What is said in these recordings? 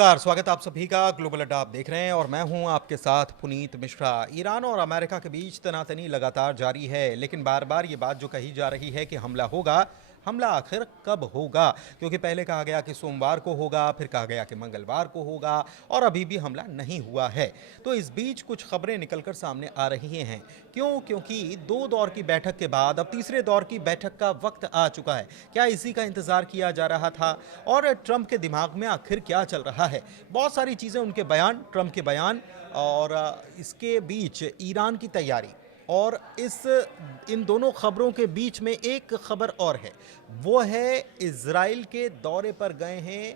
नमस्कार, स्वागत है आप सभी का। ग्लोबल अड्डा आप देख रहे हैं और मैं हूं आपके साथ पुनीत मिश्रा। ईरान और अमेरिका के बीच तनातनी लगातार जारी है, लेकिन बार बार ये बात जो कही जा रही है कि हमला होगा, हमला आखिर कब होगा? क्योंकि पहले कहा गया कि सोमवार को होगा, फिर कहा गया कि मंगलवार को होगा और अभी भी हमला नहीं हुआ है। तो इस बीच कुछ खबरें निकलकर सामने आ रही हैं। क्यों? क्योंकि 2 दौर की बैठक के बाद अब तीसरे दौर की बैठक का वक्त आ चुका है। क्या इसी का इंतजार किया जा रहा था? और ट्रंप के दिमाग में आखिर क्या चल रहा है? बहुत सारी चीज़ें, उनके बयान, ट्रंप के बयान और इसके बीच ईरान की तैयारी और इन दोनों खबरों के बीच में एक खबर और है। वो है इजराइल के दौरे पर गए हैं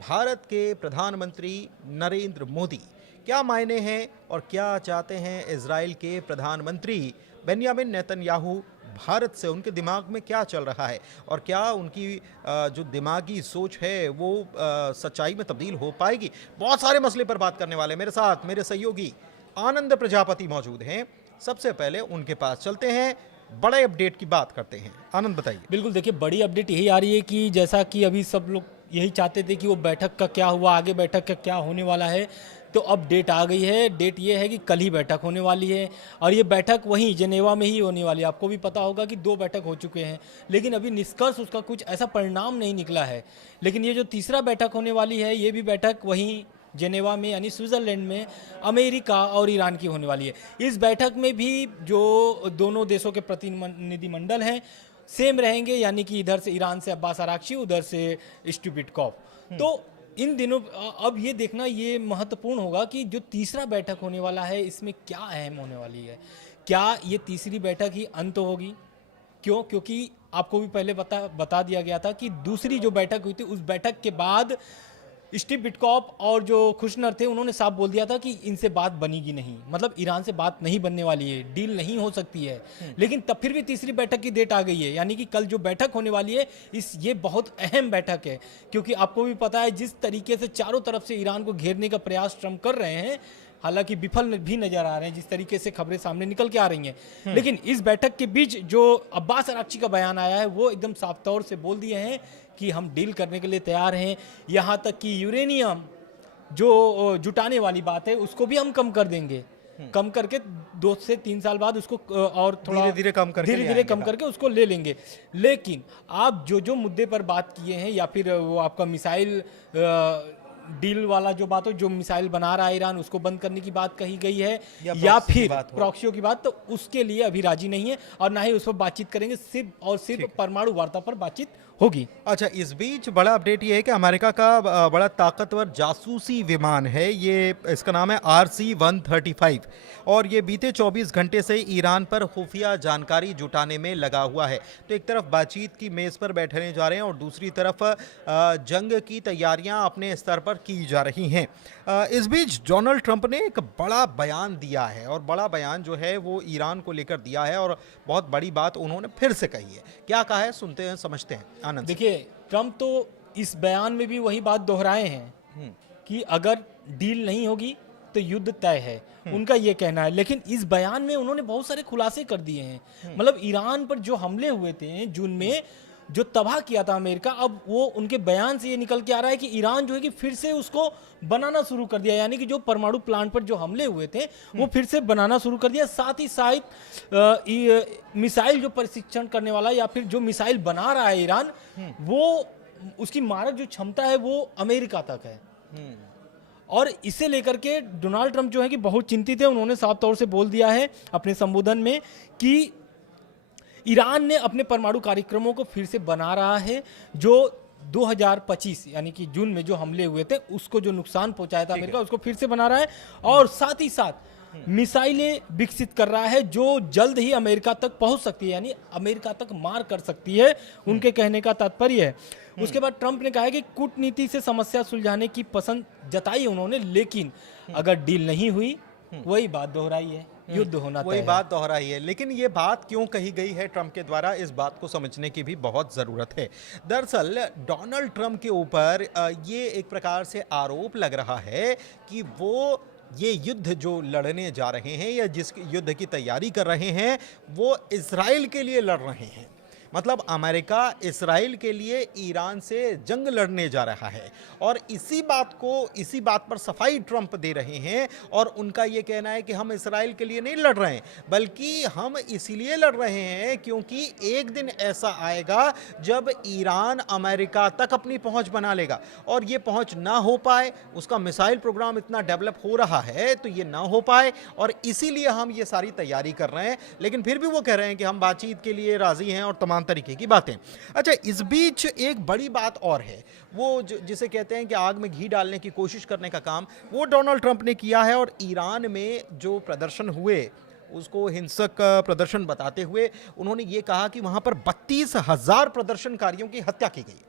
भारत के प्रधानमंत्री नरेंद्र मोदी। क्या मायने हैं और क्या चाहते हैं इजराइल के प्रधानमंत्री बेंयामिन नेतन्याहू भारत से? उनके दिमाग में क्या चल रहा है और क्या उनकी जो दिमागी सोच है वो सच्चाई में तब्दील हो पाएगी? बहुत सारे मसले पर बात करने वाले मेरे साथ मेरे सहयोगी आनंद प्रजापति मौजूद हैं। सबसे पहले उनके पास चलते हैं, बड़े अपडेट की बात करते हैं। आनंद बताइए। बिल्कुल, देखिए बड़ी अपडेट यही आ रही है कि जैसा कि अभी सब लोग यही चाहते थे कि वो बैठक का क्या हुआ, आगे बैठक का क्या होने वाला है, तो अब डेट आ गई है। डेट ये है कि कल ही बैठक होने वाली है और ये बैठक वहीं जेनेवा में ही होने वाली है। आपको भी पता होगा कि 2 बैठक हो चुके हैं, लेकिन अभी निष्कर्ष उसका कुछ ऐसा परिणाम नहीं निकला है। लेकिन ये जो तीसरा बैठक होने वाली है, ये भी बैठक वहीं जेनेवा में यानी स्विट्ज़रलैंड में अमेरिका और ईरान की होने वाली है। इस बैठक में भी जो दोनों देशों के प्रतिनिधिमंडल हैं सेम रहेंगे, यानी कि इधर से ईरान से अब्बास अराक्ची, उधर से स्टुबिटकॉव। तो इन दिनों अब ये देखना ये महत्वपूर्ण होगा कि जो तीसरा बैठक होने वाला है इसमें क्या अहम होने वाली है। क्या ये तीसरी बैठक ही अंत होगी? क्यों? क्योंकि आपको भी पहले बता दिया गया था कि दूसरी जो बैठक हुई थी उस बैठक के बाद स्टीव बिटकॉफ और जो खुशनर थे उन्होंने साफ बोल दिया था कि इनसे बात बनेगी नहीं, मतलब ईरान से बात नहीं बनने वाली है, डील नहीं हो सकती है। लेकिन तब फिर भी तीसरी बैठक की डेट आ गई है, यानी कि कल जो बैठक होने वाली है ये बहुत अहम बैठक है। क्योंकि आपको भी पता है जिस तरीके से चारों तरफ से ईरान को घेरने का प्रयास ट्रंप कर रहे हैं, हालांकि विफल भी नजर आ रहे हैं जिस तरीके से खबरें सामने निकल के आ रही हैं। लेकिन इस बैठक के बीच जो अब्बास अराक्ची का बयान आया है वो एकदम साफ तौर से बोल दिए हैं कि हम डील करने के लिए तैयार हैं। यहाँ तक कि यूरेनियम जो जुटाने वाली बात है उसको भी हम कम कर देंगे, कम करके 2 से 3 साल बाद उसको और थोड़ा धीरे धीरे कम करके उसको ले लेंगे। लेकिन आप जो मुद्दे पर बात किए हैं, या फिर वो आपका मिसाइल डील वाला जो बात हो, जो मिसाइल बना रहा है ईरान उसको बंद करने की बात कही गई है, या फिर प्रॉक्सियों की बात, तो उसके लिए अभी राजी नहीं है और ना ही उस पर बातचीत करेंगे। सिर्फ परमाणु वार्ता पर बातचीत होगी। अच्छा, इस बीच बड़ा अपडेट ये है कि अमेरिका का बड़ा ताकतवर जासूसी विमान है, ये इसका नाम है RC-135 और ये बीते 24 घंटे से ईरान पर खुफिया जानकारी जुटाने में लगा हुआ है। तो एक तरफ बातचीत की मेज़ पर बैठने जा रहे हैं और दूसरी तरफ जंग की तैयारियां अपने स्तर पर की जा रही हैं। इस बीच डोनाल्ड ट्रंप ने एक बड़ा बयान दिया है और बड़ा बयान जो है वो ईरान को लेकर दिया है और बहुत बड़ी बात उन्होंने फिर से कही है। क्या कहा है, सुनते हैं, समझते हैं। आनंद देखिए, ट्रंप तो इस बयान में भी वही बात दोहराए हैं कि अगर डील नहीं होगी तो युद्ध तय है, उनका ये कहना है। लेकिन इस बयान में उन्होंने बहुत सारे खुलासे कर दिए हैं। मतलब ईरान पर जो हमले हुए थे जून में, जो तबाह किया था अमेरिका, अब वो उनके बयान से ये निकल के आ रहा है कि ईरान जो है कि फिर से उसको बनाना शुरू कर दिया, यानी कि जो परमाणु प्लांट पर जो हमले हुए थे वो फिर से बनाना शुरू कर दिया। साथ ही साथ मिसाइल जो परीक्षण करने वाला या फिर जो मिसाइल बना रहा है ईरान, वो उसकी मारक जो क्षमता है वो अमेरिका तक है। और इसे लेकर के डोनाल्ड ट्रंप जो है कि बहुत चिंतित है। उन्होंने साफ तौर से बोल दिया है अपने संबोधन में कि ईरान ने अपने परमाणु कार्यक्रमों को फिर से बना रहा है। जो 2025 यानी कि जून में जो हमले हुए थे उसको जो नुकसान पहुंचाया था अमेरिका, उसको फिर से बना रहा है और साथ ही साथ मिसाइलें विकसित कर रहा है जो जल्द ही अमेरिका तक पहुंच सकती है, यानी अमेरिका तक मार कर सकती है, उनके कहने का तात्पर्य है। उसके बाद ट्रंप ने कहा कि कूटनीति से समस्या सुलझाने की पसंद जताई उन्होंने, लेकिन अगर डील नहीं हुई वही बात दोहराई है, युद्ध होना वही बात दोहराई है। लेकिन ये बात क्यों कही गई है ट्रंप के द्वारा, इस बात को समझने की भी बहुत ज़रूरत है। दरअसल डोनाल्ड ट्रंप के ऊपर ये एक प्रकार से आरोप लग रहा है कि वो ये युद्ध जो लड़ने जा रहे हैं या जिस युद्ध की तैयारी कर रहे हैं वो इजराइल के लिए लड़ रहे हैं। मतलब अमेरिका इसराइल के लिए ईरान से जंग लड़ने जा रहा है और इसी बात पर सफाई ट्रंप दे रहे हैं और उनका ये कहना है कि हम इसराइल के लिए नहीं लड़ रहे हैं, बल्कि हम इसीलिए लड़ रहे हैं क्योंकि एक दिन ऐसा आएगा जब ईरान अमेरिका तक अपनी पहुंच बना लेगा और ये पहुंच ना हो पाए, उसका मिसाइल प्रोग्राम इतना डेवलप हो रहा है तो ये ना हो पाए और इसीलिए हम ये सारी तैयारी कर रहे हैं। लेकिन फिर भी वो कह रहे हैं कि हम बातचीत के लिए राजी हैं और तमाम तरीके की बातें। अच्छा, इस बीच एक बड़ी बात और है, वो जिसे कहते हैं कि आग में घी डालने की कोशिश करने का काम वो डोनाल्ड ट्रंप ने किया है और ईरान में जो प्रदर्शन हुए उसको हिंसक प्रदर्शन बताते हुए उन्होंने ये कहा कि वहां पर 32,000 प्रदर्शनकारियों की हत्या की गई,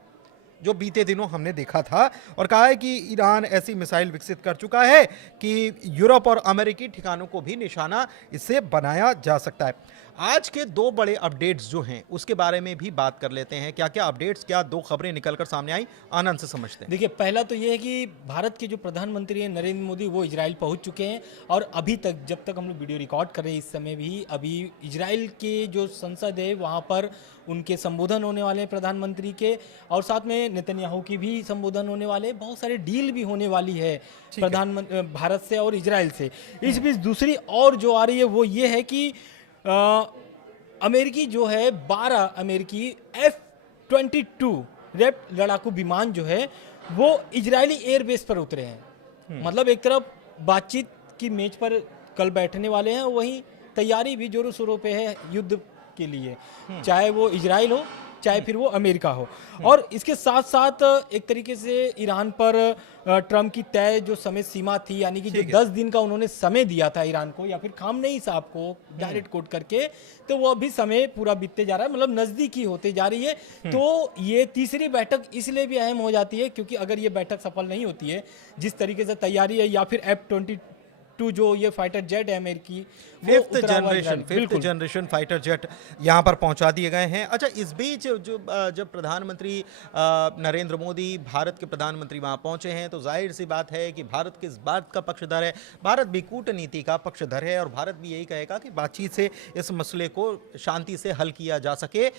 जो बीते दिनों हमने देखा था, और कहा है कि ईरान ऐसी मिसाइल विकसित कर चुका है कि यूरोप और अमेरिकी ठिकानों को भी निशाना इससे बनाया जा सकता है। आज के दो बड़े अपडेट्स जो हैं उसके बारे में भी बात कर लेते हैं। क्या क्या अपडेट्स, क्या दो खबरें निकलकर सामने आई, आनंद से समझते हैं। देखिए, पहला तो ये है कि भारत के जो प्रधानमंत्री हैं नरेंद्र मोदी, वो इजराइल पहुंच चुके हैं और अभी तक, जब तक हम लोग वीडियो रिकॉर्ड कर रहे हैं इस समय भी, अभी इजराइल के जो संसद है वहां पर उनके संबोधन होने वाले हैं प्रधानमंत्री के, और साथ में नेतन्याहू की भी संबोधन होने वाले हैं। बहुत सारे डील भी होने वाली है प्रधानमंत्री भारत से और इजराइल से। इस बीच दूसरी और जो आ रही है वो ये है कि अमेरिकी जो है 12 अमेरिकी F-22 रैप लड़ाकू विमान जो है वो इजरायली एयरबेस पर उतरे हैं। मतलब एक तरफ बातचीत की मेज पर कल बैठने वाले हैं, वहीं तैयारी भी जोरों शोरों पे है युद्ध के लिए, चाहे वो इजराइल हो चाहे फिर वो अमेरिका हो। और इसके साथ साथ एक तरीके से ईरान पर ट्रम्प की तय जो समय सीमा थी, यानी कि जो 10 दिन का उन्होंने समय दिया था ईरान को, या फिर खामनेई साहब को डायरेक्ट कोट करके, तो वो अभी समय पूरा बीतते जा रहा है, मतलब नजदीकी होते जा रही है। तो ये तीसरी बैठक इसलिए भी अहम हो जाती है क्योंकि अगर ये बैठक सफल नहीं होती है, जिस तरीके से तैयारी है, या फिर F-22 जो ये फाइटर जेट है अमेरिकी, फिफ्थ जनरेशन फाइटर जेट यहाँ पर पहुँचा दिए गए हैं। अच्छा, इस बीच जब प्रधानमंत्री नरेंद्र मोदी, भारत के प्रधानमंत्री वहाँ पहुँचे हैं, तो जाहिर सी बात है कि भारत किस बात का पक्षधर है, भारत भी कूटनीति का पक्षधर है और भारत भी यही कहेगा कि बातचीत से इस मसले को शांति से हल किया जा सके,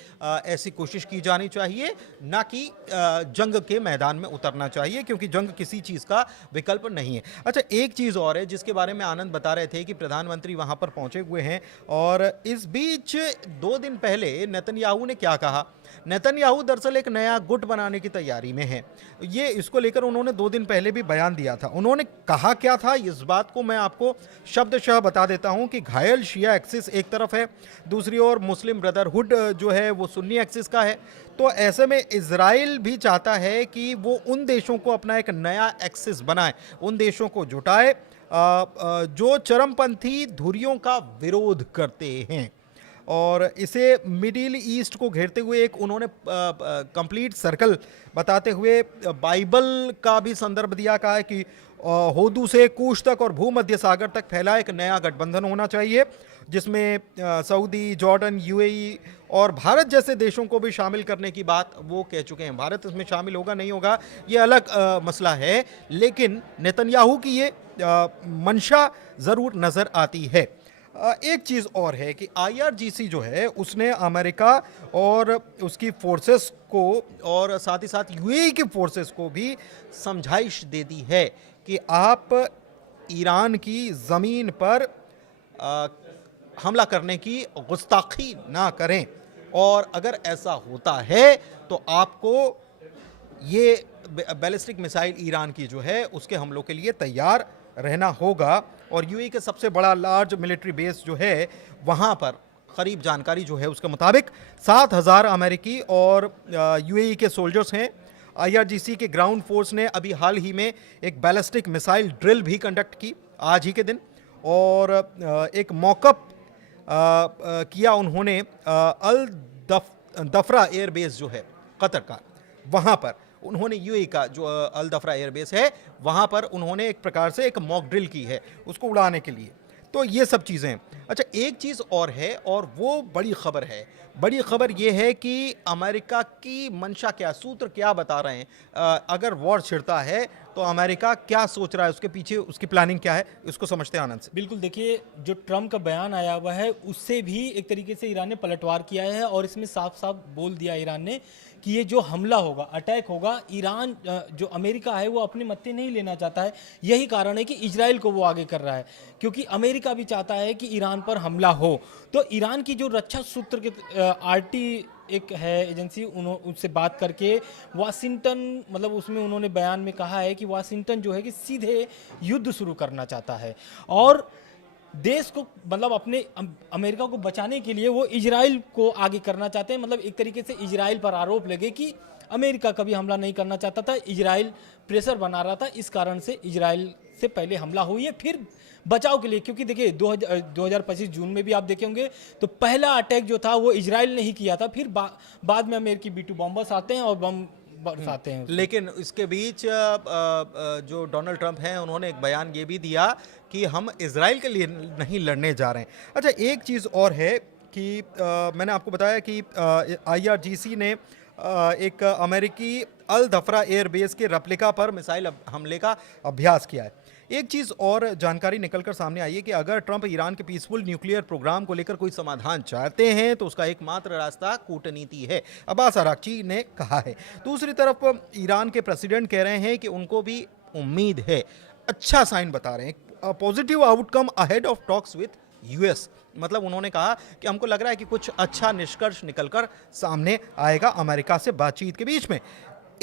ऐसी कोशिश की जानी चाहिए, ना कि जंग के मैदान में उतरना चाहिए, क्योंकि जंग किसी चीज़ का विकल्प नहीं है। अच्छा, एक चीज़ और है जिसके बारे में आनंद बता रहे थे कि प्रधानमंत्री वहाँ पर पहुंचे हुए हैं, और इस बीच 2 दिन पहले नेतन्याहू ने क्या कहा। नेतन्याहू दरअसल एक नया गुट बनाने की तैयारी में है, ये इसको लेकर उन्होंने 2 दिन पहले भी बयान दिया था। उन्होंने कहा क्या था, इस बात को मैं आपको शब्दशः बता देता हूं कि घायल शिया एक्सिस एक तरफ है, दूसरी ओर मुस्लिम ब्रदरहुड जो है वो सुन्नी एक्सिस का है। तो ऐसे में इजराइल भी चाहता है कि वो उन देशों को अपना एक नया एक्सिस बनाए, उन देशों को जुटाए जो चरमपंथी धुरियों का विरोध करते हैं, और इसे मिडिल ईस्ट को घेरते हुए एक उन्होंने कंप्लीट सर्कल बताते हुए बाइबल का भी संदर्भ दिया। कहा है कि होदू से कूश तक और भूमध्य सागर तक फैला एक नया गठबंधन होना चाहिए, जिसमें सऊदी, जॉर्डन, यूएई और भारत जैसे देशों को भी शामिल करने की बात वो कह चुके हैं। भारत इसमें शामिल होगा नहीं होगा ये अलग मसला है, लेकिन नेतन्याहू की ये मंशा ज़रूर नज़र आती है। एक चीज़ और है कि IRGC जो है उसने अमेरिका और उसकी फोर्सेस को और साथ ही साथ यूएई की फोर्सेस को भी समझाइश दे दी है कि आप ईरान की ज़मीन पर हमला करने की गुस्ताखी ना करें, और अगर ऐसा होता है तो आपको ये बैलिस्टिक मिसाइल ईरान की जो है उसके हमलों के लिए तैयार रहना होगा। और यूएई के सबसे बड़ा लार्ज मिलिट्री बेस जो है वहाँ पर करीब जानकारी जो है उसके मुताबिक 7,000 अमेरिकी और यूएई के सोल्जर्स हैं। IRGC के ग्राउंड फोर्स ने अभी हाल ही में एक बैलिस्टिक मिसाइल ड्रिल भी कंडक्ट की आज ही के दिन, और एक मॉकअप किया उन्होंने अल दफरा एयरबेस जो है कतर का, वहाँ पर उन्होंने यूएई का जो अल दफरा एयरबेस है वहाँ पर उन्होंने एक प्रकार से एक मॉक ड्रिल की है उसको उड़ाने के लिए। तो ये सब चीज़ें। अच्छा, एक चीज़ और है और वो बड़ी खबर है। बड़ी खबर ये है कि अमेरिका की मंशा क्या, सूत्र क्या बता रहे हैं, अगर वॉर छिड़ता है तो अमेरिका क्या सोच रहा है, उसके पीछे उसकी प्लानिंग क्या है, इसको समझते हैं आनंद से। बिल्कुल, देखिए जो ट्रम्प का बयान आया हुआ है उससे भी एक तरीके से ईरान ने पलटवार किया है और इसमें साफ साफ बोल दिया ईरान ने कि ये जो हमला होगा, अटैक होगा, ईरान जो अमेरिका है वो अपने मत्थे नहीं लेना चाहता है। यही कारण है कि इजराइल को वो आगे कर रहा है, क्योंकि अमेरिका भी चाहता है कि ईरान पर हमला हो। तो ईरान की जो रक्षा सूत्र के आरटी एक है एजेंसी, उनसे बात करके वाशिंगटन, मतलब उसमें उन्होंने बयान में कहा है कि वाशिंगटन जो है कि सीधे युद्ध शुरू करना चाहता है और देश को, मतलब अपने अमेरिका को बचाने के लिए वो इजराइल को आगे करना चाहते हैं। मतलब एक तरीके से इजराइल पर आरोप लगे कि अमेरिका कभी हमला नहीं करना चाहता था, इजराइल प्रेशर बना रहा था, इस कारण से इजराइल से पहले हमला हुई है, फिर बचाव के लिए। क्योंकि देखिए 2025 जून में भी आप देखे होंगे तो पहला अटैक जो था वो इजराइल ने ही किया था, फिर बाद में अमेरिकी B-2 बॉम्बर्स आते हैं और बम बरसाते हैं। लेकिन इसके बीच जो डोनाल्ड ट्रंप हैं उन्होंने एक बयान ये भी दिया कि हम इजराइल के लिए नहीं लड़ने जा रहे हैं। अच्छा, एक चीज़ और है कि मैंने आपको बताया कि IRGC ने एक अमेरिकी अल धफरा एयरबेस के रेप्लिका पर मिसाइल हमले का अभ्यास किया है। एक चीज़ और जानकारी निकलकर सामने आई है कि अगर ट्रंप ईरान के पीसफुल न्यूक्लियर प्रोग्राम को लेकर कोई समाधान चाहते हैं तो उसका एकमात्र रास्ता कूटनीति है, अब्बास अराक्ची ने कहा है। दूसरी तरफ ईरान के प्रेसिडेंट कह रहे हैं कि उनको भी उम्मीद है, अच्छा साइन बता रहे हैं, positive outcome ahead of talks with US। मतलब उन्होंने कहा कि हमको लग रहा है कि कुछ अच्छा निष्कर्ष निकलकर सामने आएगा अमेरिका से बातचीत के बीच में।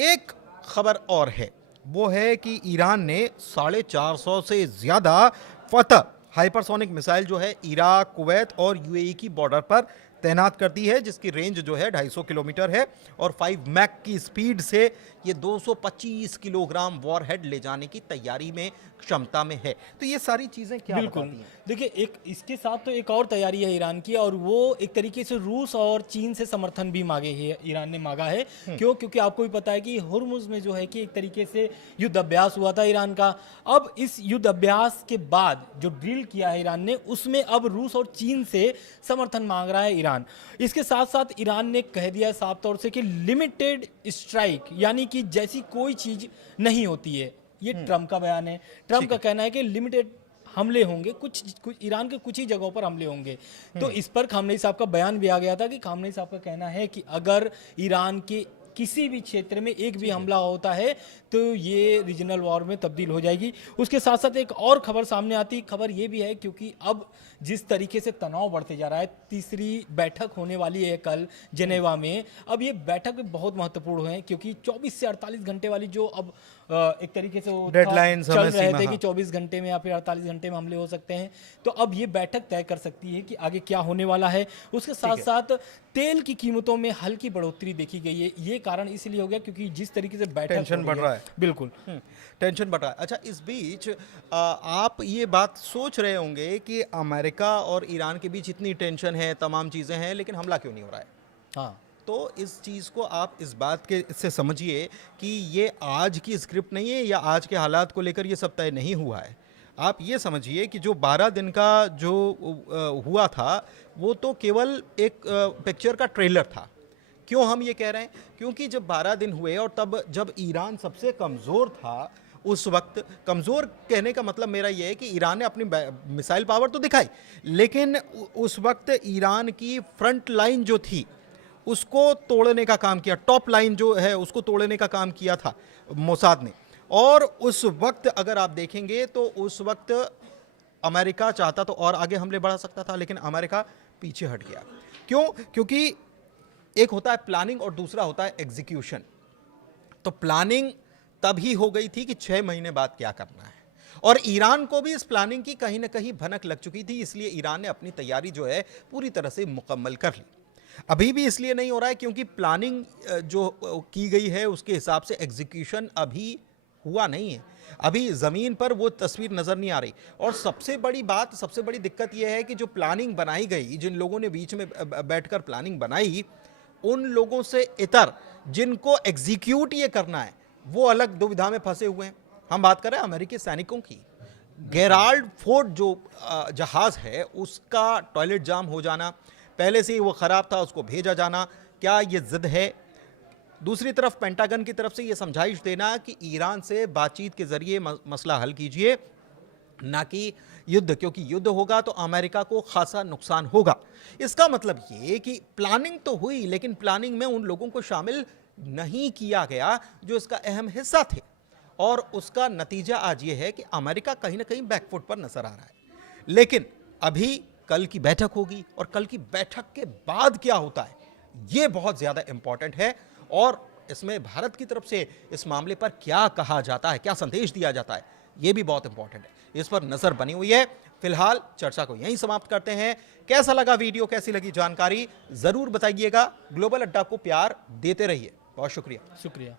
एक खबर और है, वो है कि ईरान ने 450 से ज़्यादा फतह हाइपरसोनिक मिसाइल जो है इराक, कुवैत और UAE की बॉर्डर पर तैनात कर दी है, जिसकी रेंज जो है 250 किलोमीटर है और 5 मैक की स्पीड से ये 225 किलोग्राम वॉरहेड ले जाने की तैयारी में, क्षमता में है। तो ये सारी चीज़ें क्या बिल्कुल, बताती हैं? देखिए एक इसके साथ तो एक और तैयारी है ईरान की, और वो एक तरीके से रूस और चीन से समर्थन भी मांगे है, ईरान ने मांगा है। क्यों? क्योंकि आपको भी पता है कि हुर्मुज में जो है कि एक तरीके से युद्ध अभ्यास हुआ था ईरान का। अब इस युद्ध अभ्यास के बाद जो ड्रिल किया है ईरान ने, उसमें अब रूस और चीन से समर्थन मांग रहा है ईरान। इसके साथ साथ ईरान ने कह दिया है साफ तौर से कि लिमिटेड स्ट्राइक, यानी कि जैसी कोई चीज नहीं होती है। ये ट्रम्प का बयान है। ट्रम्प का कहना है कि लिमिटेड हमले होंगे, कुछ ईरान के कुछ ही जगहों पर हमले होंगे। तो इस पर खामनेई साहब का बयान भी आ गया था कि खामनेई साहब का कहना है कि अगर ईरान के किसी भी क्षेत्र में एक भी हमला होता है तो ये रीजनल वॉर में तब्दील हो जाएगी। उसके साथ साथ एक और खबर सामने आती, खबर ये भी है क्योंकि अब जिस तरीके से तनाव बढ़ते जा रहा है, तीसरी बैठक होने वाली है कल जेनेवा में। अब ये बैठक भी बहुत महत्वपूर्ण है क्योंकि 24 से 48 घंटे वाली जो अब एक तरीके से वो डेडलाइन चल रहे थे कि 24 घंटे में या फिर 48 घंटे में हमले हो सकते हैं, तो अब ये बैठक तय कर सकती है कि आगे क्या होने वाला है। उसके साथ साथ तेल की कीमतों में हल्की बढ़ोतरी देखी गई है। ये कारण इसलिए हो गया क्योंकि जिस तरीके से बैठक टेंशन बढ़ रहा है। बिल्कुल टेंशन बढ़ रहा है। अच्छा, इस बीच आप ये बात सोच रहे होंगे कि अमेरिका और ईरान के बीच इतनी टेंशन है, तमाम चीज़ें हैं, लेकिन हमला क्यों नहीं हो रहा है? हाँ, तो इस चीज़ को आप इस बात के से समझिए कि ये आज की स्क्रिप्ट नहीं है या आज के हालात को लेकर ये सब तय नहीं हुआ है। आप ये समझिए कि जो 12 दिन का जो हुआ था वो तो केवल एक पिक्चर का ट्रेलर था। क्यों हम ये कह रहे हैं? क्योंकि जब 12 दिन हुए और तब जब ईरान सबसे कमज़ोर था, उस वक्त, कमज़ोर कहने का मतलब मेरा ये है कि ईरान ने अपनी मिसाइल पावर तो दिखाई, लेकिन उस वक्त ईरान की फ्रंट लाइन जो थी उसको तोड़ने का काम किया, टॉप लाइन जो है उसको तोड़ने का काम किया था मोसाद ने। और उस वक्त अगर आप देखेंगे तो उस वक्त अमेरिका चाहता तो और आगे हमले बढ़ा सकता था, लेकिन अमेरिका पीछे हट गया। क्यों? क्योंकि एक होता है प्लानिंग और दूसरा होता है एग्जीक्यूशन। तो प्लानिंग तभी हो गई थी कि 6 महीने बाद क्या करना है, और ईरान को भी इस प्लानिंग की कहीं ना कहीं भनक लग चुकी थी, इसलिए ईरान ने अपनी तैयारी जो है पूरी तरह से मुकम्मल कर ली। अभी भी इसलिए नहीं हो रहा है क्योंकि प्लानिंग जो की गई है उसके हिसाब से एग्जीक्यूशन अभी हुआ नहीं है, अभी ज़मीन पर वो तस्वीर नज़र नहीं आ रही। और सबसे बड़ी बात, सबसे बड़ी दिक्कत यह है कि जो प्लानिंग बनाई गई, जिन लोगों ने बीच में बैठकर प्लानिंग बनाई, उन लोगों से इतर जिनको एग्जीक्यूट ये करना है वो अलग दुविधा में फंसे हुए हैं। हम बात कर रहे हैं अमेरिकी सैनिकों की। गेराल्ड फोर्ड जो जहाज़ है उसका टॉयलेट जाम हो जाना, पहले से ही वो ख़राब था, उसको भेजा जाना, क्या ये ज़िद है? दूसरी तरफ पेंटागन की तरफ से यह समझाइश देना कि ईरान से बातचीत के जरिए मसला हल कीजिए, ना कि युद्ध, क्योंकि युद्ध होगा तो अमेरिका को खासा नुकसान होगा। इसका मतलब ये कि प्लानिंग तो हुई, लेकिन प्लानिंग में उन लोगों को शामिल नहीं किया गया जो इसका अहम हिस्सा थे, और उसका नतीजा आज ये है कि अमेरिका कहीं ना कहीं बैकफुट पर नजर आ रहा है। लेकिन अभी कल की बैठक होगी, और कल की बैठक के बाद क्या होता है ये बहुत ज्यादा इंपॉर्टेंट है, और इसमें भारत की तरफ से इस मामले पर क्या कहा जाता है, क्या संदेश दिया जाता है, ये भी बहुत इंपॉर्टेंट है। इस पर नजर बनी हुई है। फिलहाल चर्चा को यहीं समाप्त करते हैं। कैसा लगा वीडियो, कैसी लगी जानकारी, जरूर बताइएगा। ग्लोबल अड्डा को प्यार देते रहिए। बहुत शुक्रिया। शुक्रिया।